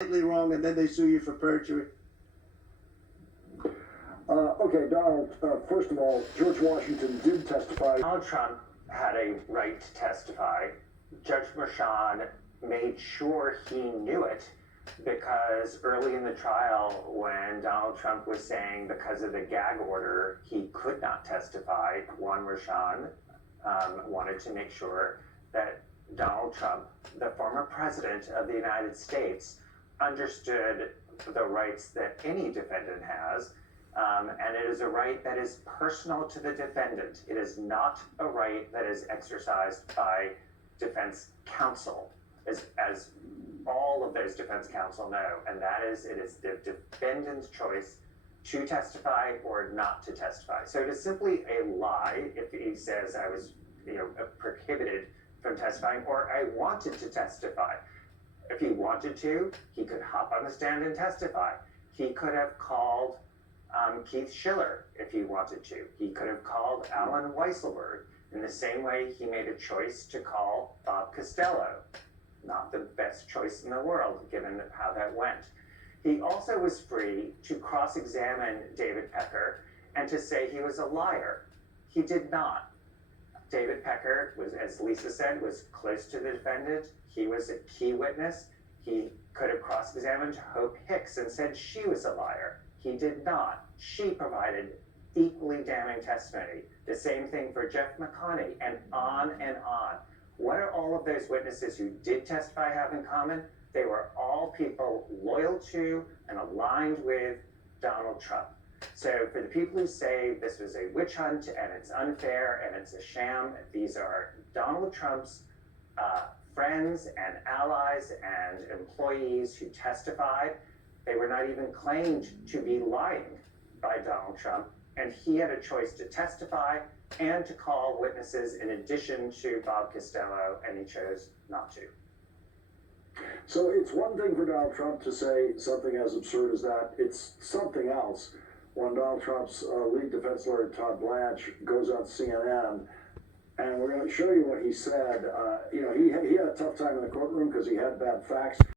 wrong, and then they sue you for perjury. Okay, Donald, first of all, George Washington did testify. Donald Trump had a right to testify. Judge Merchan made sure he knew it because early in the trial, when Donald Trump was saying because of the gag order he could not testify, Juan Merchan wanted to make sure that Donald Trump, the former president of the United States, understood the rights that any defendant has. And it is a right that is personal to the defendant. It is not a right that is exercised by defense counsel, as all of those defense counsel know, and that is, it is the defendant's choice to testify or not to testify. So it is simply a lie if he says I was, prohibited from testifying, or I wanted to testify. If he wanted to, he could hop on the stand and testify. He could have called Keith Schiller if he wanted to. He could have called Alan Weisselberg in the same way he made a choice to call Bob Costello. Not the best choice in the world, given how that went. He also was free to cross-examine David Pecker and to say he was a liar. He did not. David Pecker was, as Lisa said, was close to the defendant. He was a key witness. He could have cross-examined Hope Hicks and said she was a liar. He did not. She provided equally damning testimony. The same thing for Jeff McConney, and on and on. What are all of those witnesses who did testify have in common? They were all people loyal to and aligned with Donald Trump. So for the people who say this was a witch hunt and it's unfair and it's a sham, these are Donald Trump's friends and allies and employees who testified. They were not even claimed to be lying by Donald Trump, and he had a choice to testify and to call witnesses in addition to Bob Costello, and he chose not to. So it's one thing for Donald Trump to say something as absurd as that. It's something else when Donald Trump's lead defense lawyer, Todd Blanche, goes on CNN, and we're going to show you what he said. He had a tough time in the courtroom because he had bad facts.